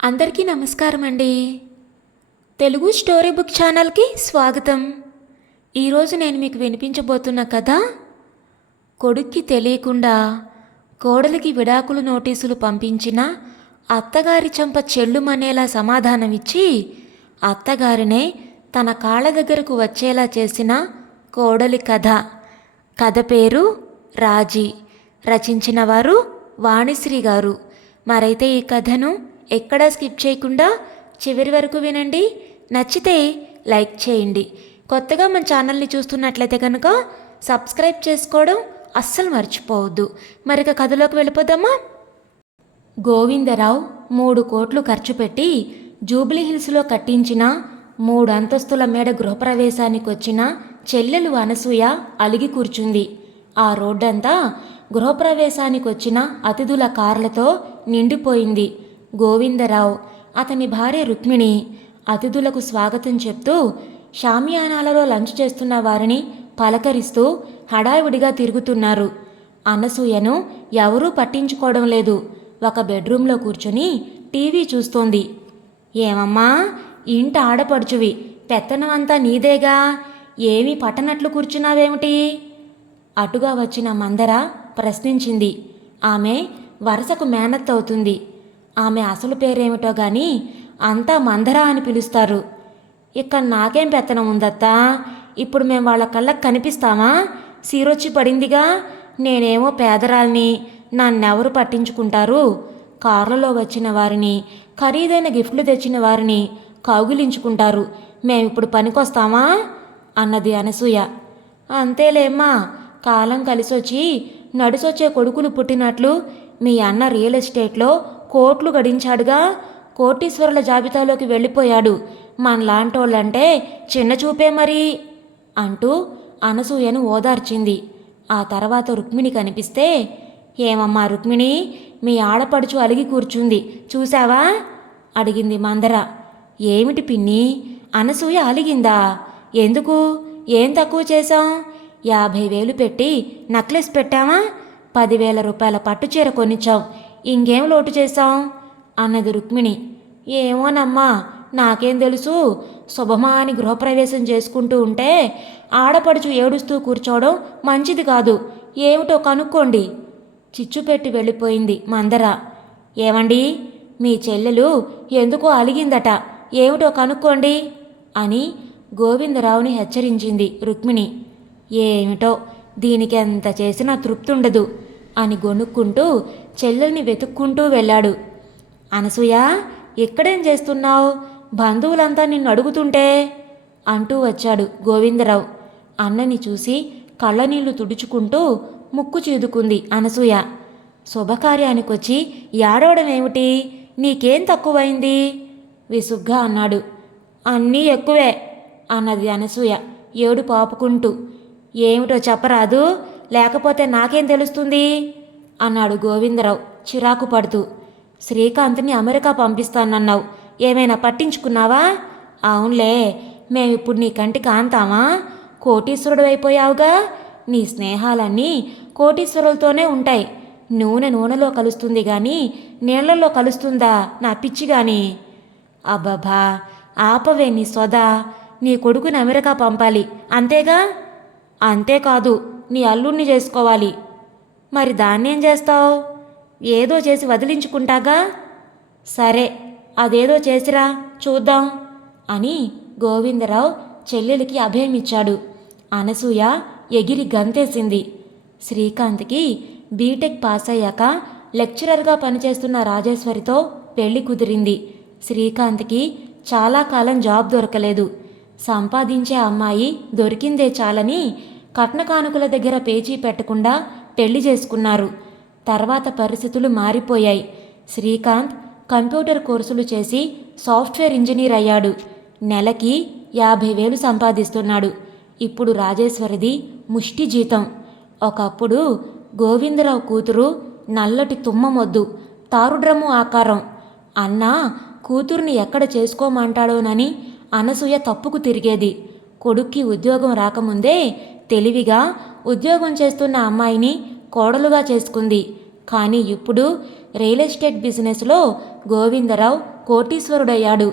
అందరికీ నమస్కారం అండి. తెలుగు స్టోరీ బుక్ ఛానల్కి స్వాగతం. ఈరోజు నేను మీకు వినిపించబోతున్న కథ కొడుక్కి తెలియకుండా కోడలికి విడాకులు నోటీసులు పంపించిన అత్తగారి చెంప చెల్లుమనేలా సమాధానమిచ్చి అత్తగారినే తన కాళ్ళ దగ్గరకు వచ్చేలా చేసిన కోడలి కథ. కథ పేరు రాజీ. రచించిన వారు వాణిశ్రీ గారు. మరైతే ఈ కథను ఎక్కడా స్కిప్ చేయకుండా చివరి వరకు వినండి. నచ్చితే లైక్ చేయండి. కొత్తగా మన ఛానల్ని చూస్తున్నట్లయితే కనుక సబ్స్క్రైబ్ చేసుకోవడం అస్సలు మర్చిపోవద్దు. మరిక కథలోకి వెళ్ళిపోదామా? గోవిందరావు 3 కోట్లు ఖర్చు పెట్టి జూబ్లీహిల్స్లో కట్టించిన 3 అంతస్తుల మేడ గృహప్రవేశానికి వచ్చిన చెల్లెలు అనసూయ అలిగి కూర్చుంది. ఆ రోడ్డంతా గృహప్రవేశానికి వచ్చిన అతిథుల కార్లతో నిండిపోయింది. గోవిందరావు, అతని భార్య రుక్మిణి అతిథులకు స్వాగతం చెప్తూ షామియానాలలో లంచ్ చేస్తున్న వారిని పలకరిస్తూ హడావిడిగా తిరుగుతున్నారు. అనసూయను ఎవరూ పట్టించుకోవడం లేదు. ఒక బెడ్రూమ్లో కూర్చొని టీవీ చూస్తోంది. ఏమమ్మా, ఇంట ఆడపడుచువి, పెత్తనం అంతా నీదేగా, ఏమీ పట్టనట్లు కూర్చున్నావేమిటి? అటుగా వచ్చిన మందర ప్రశ్నించింది. ఆమె వరుసకు మేనత్త అవుతుంది. ఆమె అసలు పేరేమిటో గాని అంతా మందర అని పిలుస్తారు. ఇక్కడ నాకేం పెత్తనం ఉందత్తా? ఇప్పుడు మేము వాళ్ళ కళ్ళకు కనిపిస్తామా? సీరొచ్చి పడిందిగా. నేనేమో పేదరాల్ని, నన్నెవరు పట్టించుకుంటారు? కార్లలో వచ్చిన వారిని, ఖరీదైన గిఫ్ట్లు తెచ్చిన వారిని కౌగిలించుకుంటారు. మేమిప్పుడు పనికొస్తామా అన్నది అనసూయ. అంతేలేమ్మా, కాలం కలిసొచ్చి నడిసొచ్చే కొడుకులు పుట్టినట్లు మీ అన్న రియల్ ఎస్టేట్లో కోట్లు గడించాడుగా. కోటీశ్వరుల జాబితాలోకి వెళ్ళిపోయాడు. మనలాంటోళ్ళంటే చిన్న చూపే మరి అంటూ అనసూయను ఓదార్చింది. ఆ తర్వాత రుక్మిణి కనిపిస్తే, ఏమమ్మా రుక్మిణి, మీ ఆడపడుచు అలిగి కూర్చుంది చూశావా అడిగింది మందర. ఏమిటి పిన్ని, అనసూయ అలిగిందా? ఎందుకు? ఏం తక్కువ చేశాం? 50,000 పెట్టి నెక్లెస్ పెట్టామా? 10,000 రూపాయల పట్టుచీర కొనిచ్చాం. ఇంకేం లోటు చేశాం అన్నది రుక్మిణి. ఏమోనమ్మా, నాకేం తెలుసు. శుభమాని గృహప్రవేశం చేసుకుంటూ ఉంటే ఆడపడుచు ఏడుస్తూ కూర్చోవడం మంచిది కాదు. ఏమిటో కనుక్కోండి. చిచ్చుపెట్టి వెళ్ళిపోయింది మందర. ఏమండి, మీ చెల్లెలు ఎందుకో అలిగిందట, ఏమిటో కనుక్కోండి అని గోవిందరావుని హెచ్చరించింది రుక్మిణి. ఏమిటో, దీనికి ఎంత చేసినా తృప్తి ఉండదు అని గొనుక్కుంటూ చెల్లెల్ని వెతుక్కుంటూ వెళ్ళాడు. అనసూయ, ఇక్కడేం చేస్తున్నావు? బంధువులంతా నిన్ను అడుగుతుంటే అంటూ వచ్చాడు గోవిందరావు. అన్నని చూసి కళ్ళనీళ్లు తుడుచుకుంటూ ముక్కు చీదుకుంది అనసూయ. శుభకార్యానికొచ్చి ఏడవడం ఏమిటి? నీకేం తక్కువైంది విసుగ్గా అన్నాడు. అన్నీ ఎక్కువే అన్నది అనసూయ ఏడు పాపుకుంటూ. ఏమిటో చెప్పరాదు, లేకపోతే నాకేం తెలుస్తుంది అన్నాడు గోవిందరావు చిరాకు పడుతూ. శ్రీకాంత్ని అమెరికా పంపిస్తానన్నావు, ఏమైనా పట్టించుకున్నావా? అవునులే, మేమిప్పుడు నీ కంటి కాంతామా? కోటీశ్వరుడు అయిపోయావుగా. నీ స్నేహాలన్నీ కోటీశ్వరులతోనే ఉంటాయి. నూనెలో కలుస్తుంది కానీ నీళ్లలో కలుస్తుందా నా పిచ్చి గాని? అబ్బబ్బా, ఆపవే నీ సొదా. నీ కొడుకుని అమెరికా పంపాలి అంతేగా? అంతేకాదు, నీ అల్లుణ్ణి చేసుకోవాలి. మరి దాన్నేం చేస్తావు? ఏదో చేసి వదిలించుకుంటాగా. సరే, అదేదో చేసిరా చూద్దాం అని గోవిందరావు చెల్లెలికి అభయమిచ్చాడు. అనసూయ ఎగిరి గంతేసింది. శ్రీకాంత్కి బీటెక్ పాస్ అయ్యాక లెక్చరర్గా పనిచేస్తున్న రాజేశ్వరితో పెళ్లి కుదిరింది. శ్రీకాంత్కి చాలా కాలం జాబ్ దొరకలేదు. సంపాదించే అమ్మాయి దొరికిందే చాలని కట్న కానుకల దగ్గర పేచీ పెట్టకుండా పెళ్లి చేసుకున్నారు. తర్వాత పరిస్థితులు మారిపోయాయి. శ్రీకాంత్ కంప్యూటర్ కోర్సులు చేసి సాఫ్ట్వేర్ ఇంజనీర్ అయ్యాడు. నెలకి 50,000 సంపాదిస్తున్నాడు. ఇప్పుడు రాజేశ్వరిది ముష్టి జీతం. ఒకప్పుడు గోవిందరావు కూతురు నల్లటి తుమ్మమొద్దు, తారుడ్రమ్ము ఆకారం. అన్న కూతుర్ని ఎక్కడ చేసుకోమంటాడోనని అనసూయ తప్పుకు తిరిగేది. కొడుక్కి ఉద్యోగం రాకముందే తెలివిగా ఉద్యోగం చేస్తున్న అమ్మాయిని కోడలుగా చేసుకుంది. కానీ ఇప్పుడు రియల్ ఎస్టేట్ బిజినెస్లో గోవిందరావు కోటీశ్వరుడయ్యాడు.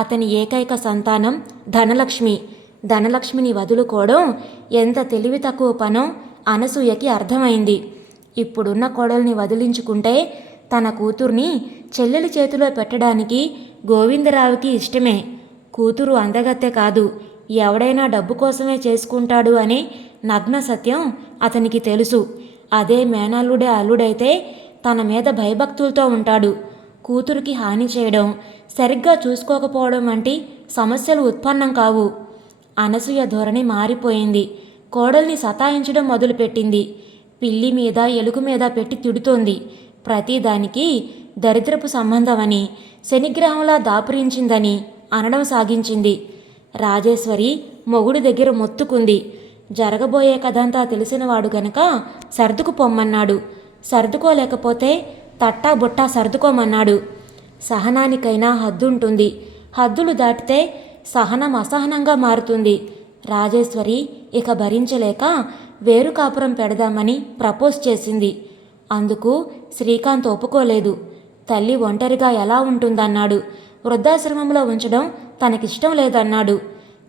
అతని ఏకైక సంతానం ధనలక్ష్మి. ధనలక్ష్మిని వదులుకోవడం ఎంత తెలివి తక్కువ పనో అనసూయకి అర్థమైంది. ఇప్పుడున్న కోడల్ని వదిలించుకుంటే తన కూతుర్ని చెల్లెలి చేతిలో పెట్టడానికి గోవిందరావుకి ఇష్టమే. కూతురు అందగత్తె కాదు, ఎవడైనా డబ్బు కోసమే చేసుకుంటాడు అనే నగ్న సత్యం అతనికి తెలుసు. అదే మేనల్లుడే అల్లుడైతే తన మీద భయభక్తులతో ఉంటాడు. కూతురికి హాని చేయడం, సరిగ్గా చూసుకోకపోవడం వంటి సమస్యలు ఉత్పన్నం కావు. అనసూయ ధోరణి మారిపోయింది. కోడల్ని సతాయించడం మొదలుపెట్టింది. పిల్లి మీద ఎలుగు మీద పెట్టి తిడుతోంది. ప్రతిదానికి దరిద్రపు సంబంధమని, శనిగ్రహంలా దాపురించిందని అనడం సాగించింది. రాజేశ్వరి మొగుడి దగ్గర మొత్తుకుంది. జరగబోయే కథంతా తెలిసినవాడు గనక సర్దుకు పొమ్మన్నాడు. సర్దుకోలేకపోతే తట్టా బుట్టా సర్దుకోమన్నాడు. సహనానికైనా హద్దుంటుంది. హద్దులు దాటితే సహనం అసహనంగా మారుతుంది. రాజేశ్వరి ఇక భరించలేక వేరు కాపురం పెడదామని ప్రపోజ్ చేసింది. అందుకు శ్రీకాంత్ ఒప్పుకోలేదు. తల్లి ఒంటరిగా ఎలా ఉంటుందన్నాడు. వృద్ధాశ్రమంలో ఉంచడం తనకిష్టం లేదన్నాడు.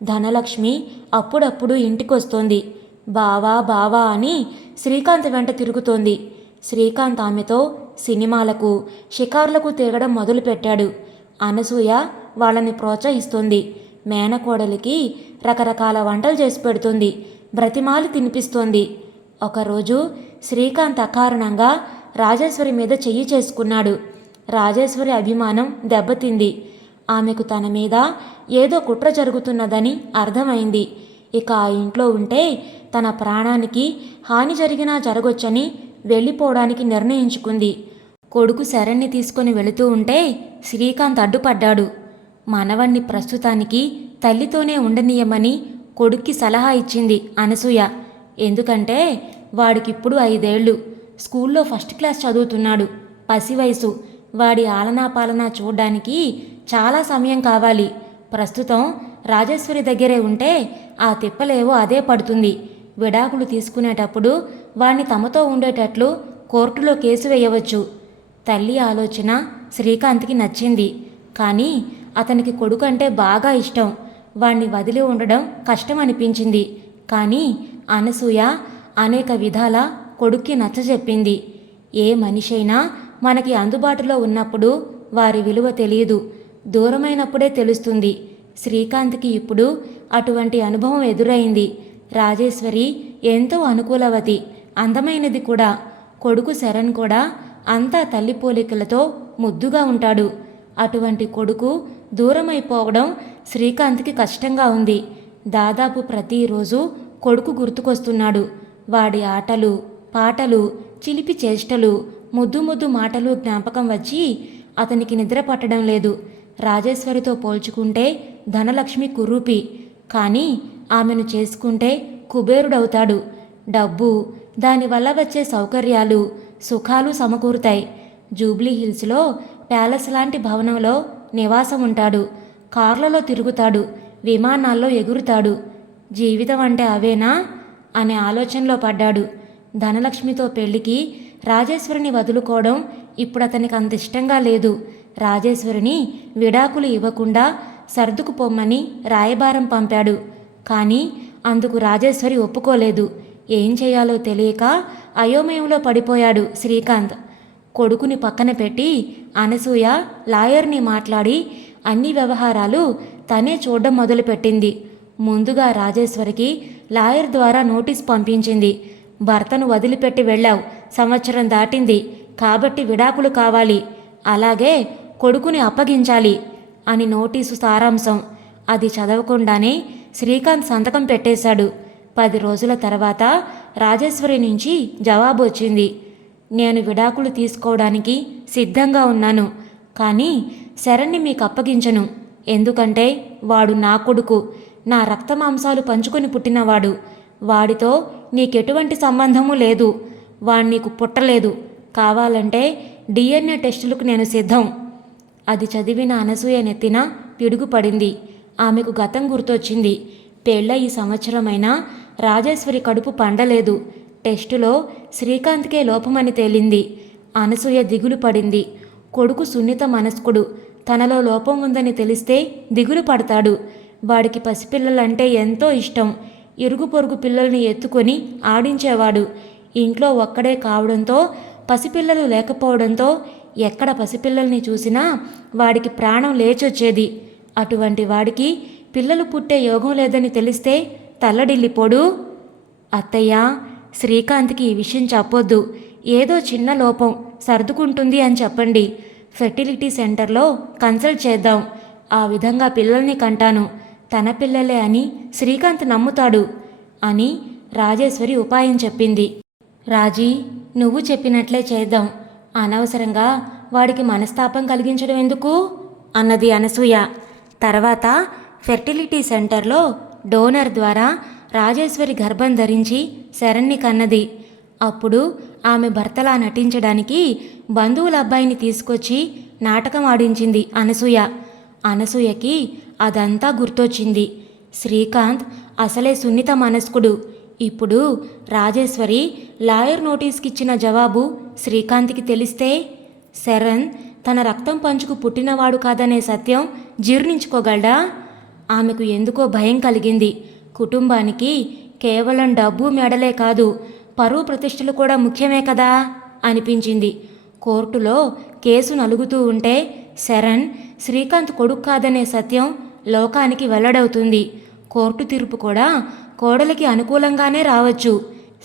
ధనలక్ష్మి అప్పుడప్పుడు ఇంటికొస్తోంది. బావా బావా అని శ్రీకాంత్ వెంట తిరుగుతోంది. శ్రీకాంత్ ఆమెతో సినిమాలకు, షికార్లకు తిరగడం మొదలుపెట్టాడు. అనసూయ వాళ్ళని ప్రోత్సహిస్తోంది. మేనకోడలికి రకరకాల వంటలు చేసి పెడుతుంది. బ్రతిమాలి తినిపిస్తోంది. ఒకరోజు శ్రీకాంత్ అకారణంగా రాజేశ్వరి మీద చెయ్యి చేసుకున్నాడు. రాజేశ్వరి అభిమానం దెబ్బతింది. ఆమెకు తన మీద ఏదో కుట్ర జరుగుతున్నదని అర్థమైంది. ఇక ఆ ఇంట్లో ఉంటే తన ప్రాణానికి హాని జరిగినా జరగొచ్చని వెళ్ళిపోవడానికి నిర్ణయించుకుంది. కొడుకు శరణ్ని తీసుకొని వెళుతూ ఉంటే శ్రీకాంత్ అడ్డుపడ్డాడు. మనవణ్ణి ప్రస్తుతానికి తల్లితోనే ఉండనీయమని కొడుక్కి సలహా ఇచ్చింది అనసూయ. ఎందుకంటే వాడికిప్పుడు 5 ఏళ్ళు. స్కూల్లో ఫస్ట్ క్లాస్ చదువుతున్నాడు. పసి వయసు. వాడి ఆలనా పాలనా చూడ్డానికి చాలా సమయం కావాలి. ప్రస్తుతం రాజేశ్వరి దగ్గరే ఉంటే ఆ తిప్పలేవో అదే పడుతుంది. విడాకులు తీసుకునేటప్పుడు వాణ్ణి తమతో ఉండేటట్లు కోర్టులో కేసు వేయవచ్చు. తల్లి ఆలోచన శ్రీకాంత్కి నచ్చింది. కానీ అతనికి కొడుకంటే బాగా ఇష్టం. వాణ్ణి వదిలి ఉండడం కష్టం అనిపించింది. కానీ అనసూయ అనేక విధాల కొడుక్కి నచ్చజెప్పింది. ఏ మనిషైనా మనకి అందుబాటులో ఉన్నప్పుడు వారి విలువ తెలియదు, దూరమైనప్పుడే తెలుస్తుంది. శ్రీకాంత్కి ఇప్పుడు అటువంటి అనుభవం ఎదురైంది. రాజేశ్వరి ఎంతో అనుకూలవతి, అందమైనది కూడా. కొడుకు శరణ్ కూడా అంతా తల్లి పోలికలతో ముద్దుగా ఉంటాడు. అటువంటి కొడుకు దూరమైపోవడం శ్రీకాంత్కి కష్టంగా ఉంది. దాదాపు ప్రతిరోజు కొడుకు గుర్తుకొస్తున్నాడు. వాడి ఆటలు, పాటలు, చిలిపి చేష్టలు, ముద్దు ముద్దు మాటలు జ్ఞాపకం వచ్చి అతనికి నిద్ర పట్టడం లేదు. రాజేశ్వరితో పోల్చుకుంటే ధనలక్ష్మి కురూపి. కానీ ఆమెను చేసుకుంటే కుబేరుడవుతాడు. డబ్బు, దానివల్ల వచ్చే సౌకర్యాలు, సుఖాలు సమకూరుతాయి. జూబ్లీ హిల్స్లో ప్యాలెస్ లాంటి భవనంలో నివాసం ఉంటాడు. కార్లలో తిరుగుతాడు. విమానాల్లో ఎగురుతాడు. జీవితం అంటే అవేనా అనే ఆలోచనలో పడ్డాడు. ధనలక్ష్మితో పెళ్లికి రాజేశ్వరిని వదులుకోవడం ఇప్పుడు అతనికి అంత ఇష్టంగా లేదు. రాజేశ్వరిని విడాకులు ఇవ్వకుండా సర్దుకుపోమ్మని రాయబారం పంపాడు. కానీ అందుకు రాజేశ్వరి ఒప్పుకోలేదు. ఏం చేయాలో తెలియక అయోమయంలో పడిపోయాడు శ్రీకాంత్. కొడుకుని పక్కన పెట్టి అనసూయ లాయర్ని మాట్లాడి అన్ని వ్యవహారాలు తనే చూడడం మొదలుపెట్టింది. ముందుగా రాజేశ్వరికి లాయర్ ద్వారా నోటీస్ పంపించింది. భర్తను వదిలిపెట్టి వెళ్ళావు, సంవత్సరం దాటింది, కాబట్టి విడాకులు కావాలి, అలాగే కొడుకుని అప్పగించాలి అని నోటీసు సారాంశం. అది చదవకుండానే శ్రీకాంత్ సంతకం పెట్టేశాడు. 10 రోజుల తర్వాత రాజేశ్వరి నుంచి జవాబు వచ్చింది. నేను విడాకులు తీసుకోవడానికి సిద్ధంగా ఉన్నాను, కానీ శరణ్ని మీకు అప్పగించను. ఎందుకంటే వాడు నా కొడుకు, నా రక్తమాంసాలు పంచుకొని పుట్టినవాడు. వాడితో నీకెటువంటి సంబంధము లేదు. వాడు నీకు పుట్టలేదు. కావాలంటే DNA టెస్టులకు నేను సిద్ధం. అది చదివిన అనసూయ నెత్తిన పిడుగు పడింది. ఆమెకు గతం గుర్తొచ్చింది. పెళ్ళయి సంవత్సరమైనా రాజేశ్వరి కడుపు పండలేదు. టెస్టులో శ్రీకాంత్కే లోపమని తేలింది. అనసూయ దిగులు పడింది. కొడుకు సున్నిత మనస్కుడు. తనలో లోపం ఉందని తెలిస్తే దిగులు పడతాడు. వాడికి పసిపిల్లలంటే ఎంతో ఇష్టం. ఇరుగు పొరుగు పిల్లల్ని ఎత్తుకొని ఆడించేవాడు. ఇంట్లో ఒక్కడే కావడంతో, పసిపిల్లలు లేకపోవడంతో ఎక్కడ పసిపిల్లల్ని చూసినా వాడికి ప్రాణం లేచొచ్చేది. అటువంటి వాడికి పిల్లలు పుట్టే యోగం లేదని తెలిస్తే తల్లడిల్లిపోడు. అత్తయ్య, శ్రీకాంత్కి ఈ విషయం చెప్పొద్దు. ఏదో చిన్న లోపం, సర్దుకుంటుంది అని చెప్పండి. ఫెర్టిలిటీ సెంటర్లో కన్సల్ట్ చేద్దాం. ఆ విధంగా పిల్లల్ని కంటాను. తన పిల్లలే అని శ్రీకాంత్ నమ్ముతాడు అని రాజేశ్వరి ఉపాయం చెప్పింది. రాజీ, నువ్వు చెప్పినట్లే చేద్దాం. అనవసరంగా వాడికి మనస్తాపం కలిగించడం ఎందుకు అన్నది అనసూయ. తర్వాత ఫెర్టిలిటీ సెంటర్లో డోనర్ ద్వారా రాజేశ్వరి గర్భం ధరించి శరణ్ని కన్నది. అప్పుడు ఆమె భర్తలా నటించడానికి బంధువుల అబ్బాయిని తీసుకొచ్చి నాటకం ఆడించింది అనసూయ. అనసూయకి అదంతా గుర్తొచ్చింది. శ్రీకాంత్ అసలే సున్నిత మనస్కుడు. ఇప్పుడు రాజేశ్వరి లాయర్ నోటీస్కిచ్చిన జవాబు శ్రీకాంత్కి తెలిస్తే శరణ్ తన రక్తం పంచుకు పుట్టినవాడు కాదనే సత్యం జీర్ణించుకోగలడా? ఆమెకు ఎందుకో భయం కలిగింది. కుటుంబానికి కేవలం డబ్బు మెడలే కాదు, పరువు ప్రతిష్టలు కూడా ముఖ్యమే కదా అనిపించింది. కోర్టులో కేసు నలుగుతూ ఉంటే శరణ్ శ్రీకాంత్ కొడుకు కాదనే సత్యం లోకానికి వెల్లడవుతుంది. కోర్టు తీర్పు కూడా కోడలికి అనుకూలంగానే రావచ్చు.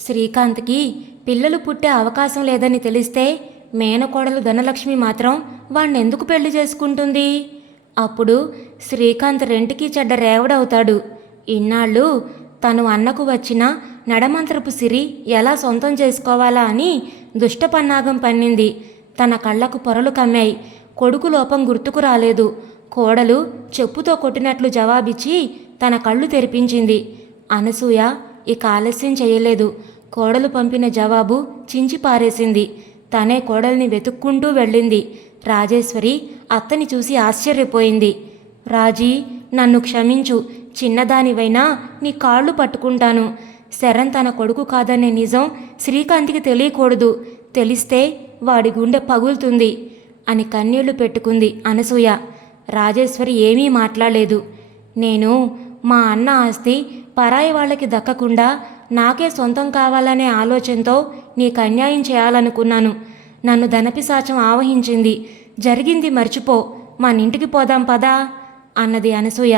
శ్రీకాంత్కి పిల్లలు పుట్టే అవకాశం లేదని తెలిస్తే మేనకోడలు ధనలక్ష్మి మాత్రం వాణ్ణెందుకు పెళ్లి చేసుకుంటుంది? అప్పుడు శ్రీకాంత్ రెంటికి చెడ్డ రేవడవుతాడు. ఇన్నాళ్ళు తను అన్నకు వచ్చిన నడమంత్రపు సిరి ఎలా సొంతం చేసుకోవాలా అని దుష్టపన్నాగం పన్నింది. తన కళ్ళకు పొరలు కమ్మాయి. కొడుకు లోపం గుర్తుకు రాలేదు. కోడలు చెప్పుతో కొట్టినట్లు జవాబిచ్చి తన కళ్ళు తెరిపించింది. అనసూయ ఇక ఆలస్యం చేయలేదు. కోడలు పంపిన జవాబు చించి పారేసింది. తనే కోడల్ని వెతుక్కుంటూ వెళ్ళింది. రాజేశ్వరి అత్తని చూసి ఆశ్చర్యపోయింది. రాజీ, నన్ను క్షమించు. చిన్నదానివైనా నీ కాళ్ళు పట్టుకుంటాను. శరణ్ తన కొడుకు కాదనే నిజం శ్రీకాంత్కి తెలియకూడదు. తెలిస్తే వాడి గుండె పగులుతుంది అని కన్నీళ్లు పెట్టుకుంది అనసూయ. రాజేశ్వరి ఏమీ మాట్లాడలేదు. నేను మా అన్న ఆస్తి పరాయి వాళ్ళకి దక్కకుండా నాకే సొంతం కావాలనే ఆలోచనతో నీకు అన్యాయం చేయాలనుకున్నాను. నన్ను ధనపిశాచం ఆవహించింది. జరిగింది మర్చిపో. మనింటికి పోదాం పదా అన్నది అనసూయ.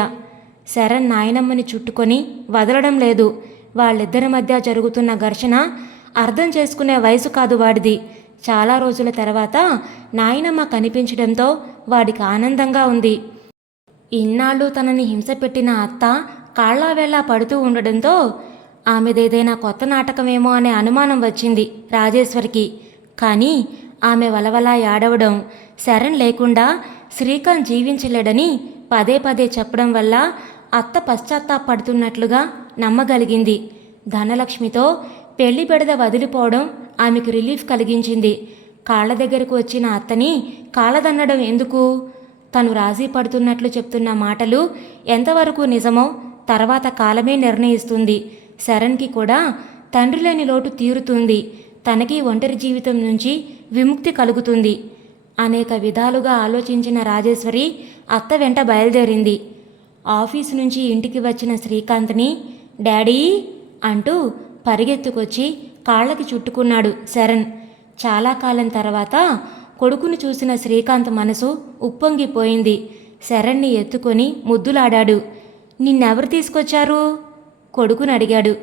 శరణ్ నాయనమ్మని చుట్టుకొని వదలడం లేదు. వాళ్ళిద్దరి మధ్య జరుగుతున్న ఘర్షణ అర్థం చేసుకునే వయసు కాదు వాడిది. చాలా రోజుల తర్వాత నాయనమ్మ కనిపించడంతో వాడికి ఆనందంగా ఉంది. ఇన్నాళ్ళు తనని హింస పెట్టిన అత్త కాళ్లావేళ్లా పడుతూ ఉండడంతో ఆమెదేదైనా కొత్త నాటకమేమో అనే అనుమానం వచ్చింది రాజేశ్వరికి. కానీ ఆమె వలవలా ఏడవడం, శరణ్ లేకుండా శ్రీకాంత్ జీవించలేడని పదే పదే చెప్పడం వల్ల అత్త పశ్చాత్తాపడుతున్నట్లుగా నమ్మగలిగింది. ధనలక్ష్మితో పెళ్లి బెడద వదిలిపోవడం ఆమెకు రిలీఫ్ కలిగించింది. కాళ్ల దగ్గరకు వచ్చిన అత్తని కాళ్ళదన్నడం ఎందుకు? తను రాజీ పడుతున్నట్లు చెప్తున్న మాటలు ఎంతవరకు నిజమో తర్వాత కాలమే నిర్ణయిస్తుంది. శరణ్కి కూడా తండ్రి లేని లోటు తీరుతుంది. తనకి ఒంటరి జీవితం నుంచి విముక్తి కలుగుతుంది. అనేక విధాలుగా ఆలోచించిన రాజేశ్వరి అత్త వెంట బయలుదేరింది. ఆఫీసు నుంచి ఇంటికి వచ్చిన శ్రీకాంత్ని డాడీ అంటూ పరిగెత్తుకొచ్చి కాళ్ళకి చుట్టుకున్నాడు శరణ్. చాలా కాలం తర్వాత కొడుకును చూసిన శ్రీకాంత్ మనసు ఉప్పొంగిపోయింది. శరణ్ని ఎత్తుకొని ముద్దులాడాడు. నిన్నెవరు తీసుకొచ్చారు? కొడుకుని అడిగాడు.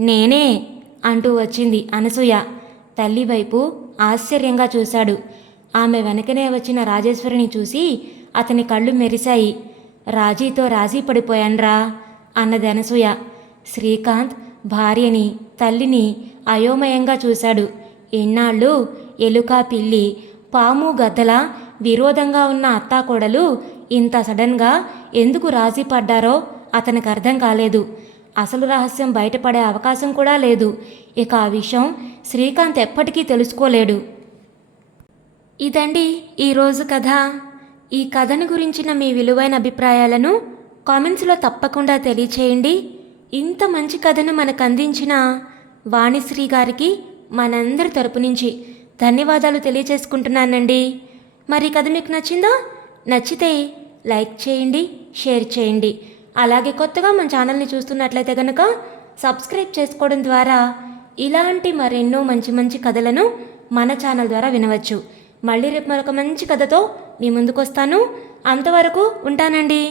నేనే అంటూ వచ్చింది అనసూయ. తల్లి వైపు ఆశ్చర్యంగా చూశాడు. ఆమె వెనకనే వచ్చిన రాజేశ్వరిని చూసి అతని కళ్ళు మెరిశాయి. రాజీతో రాజీ పడిపోయాన్రా అన్నది అనసూయ. శ్రీకాంత్ భార్యని, తల్లిని అయోమయంగా చూశాడు. ఎన్నాళ్ళు ఎలుక, పిల్లి, పాము, గద్దలా విరోధంగా ఉన్న అత్తాకోడలు ఇంత సడన్గా ఎందుకు రాజీ పడ్డారో అతనికి అర్థం కాలేదు. అసలు రహస్యం బయటపడే అవకాశం కూడా లేదు. ఇక ఆ విషయం శ్రీకాంత్ ఎప్పటికీ తెలుసుకోలేడు. ఇదండి ఈరోజు కథ. ఈ కథను గురించిన మీ విలువైన అభిప్రాయాలను కామెంట్స్లో తప్పకుండా తెలియచేయండి. ఇంత మంచి కథను మనకు అందించిన వాణిశ్రీ గారికి మనందరి తరపు నుంచి ధన్యవాదాలు తెలియచేసుకుంటున్నానండి. మరి ఈ కథ మీకు నచ్చిందా? నచ్చితే లైక్ చేయండి, షేర్ చేయండి. అలాగే కొత్తగా మన ఛానల్ని చూస్తున్నట్లయితే కనుక సబ్స్క్రైబ్ చేసుకోవడం ద్వారా ఇలాంటి మరెన్నో మంచి మంచి కథలను మన ఛానల్ ద్వారా వినవచ్చు. మళ్ళీ రేపు మరొక మంచి కథతో మీ ముందుకు వస్తాను. అంతవరకు ఉంటానండి.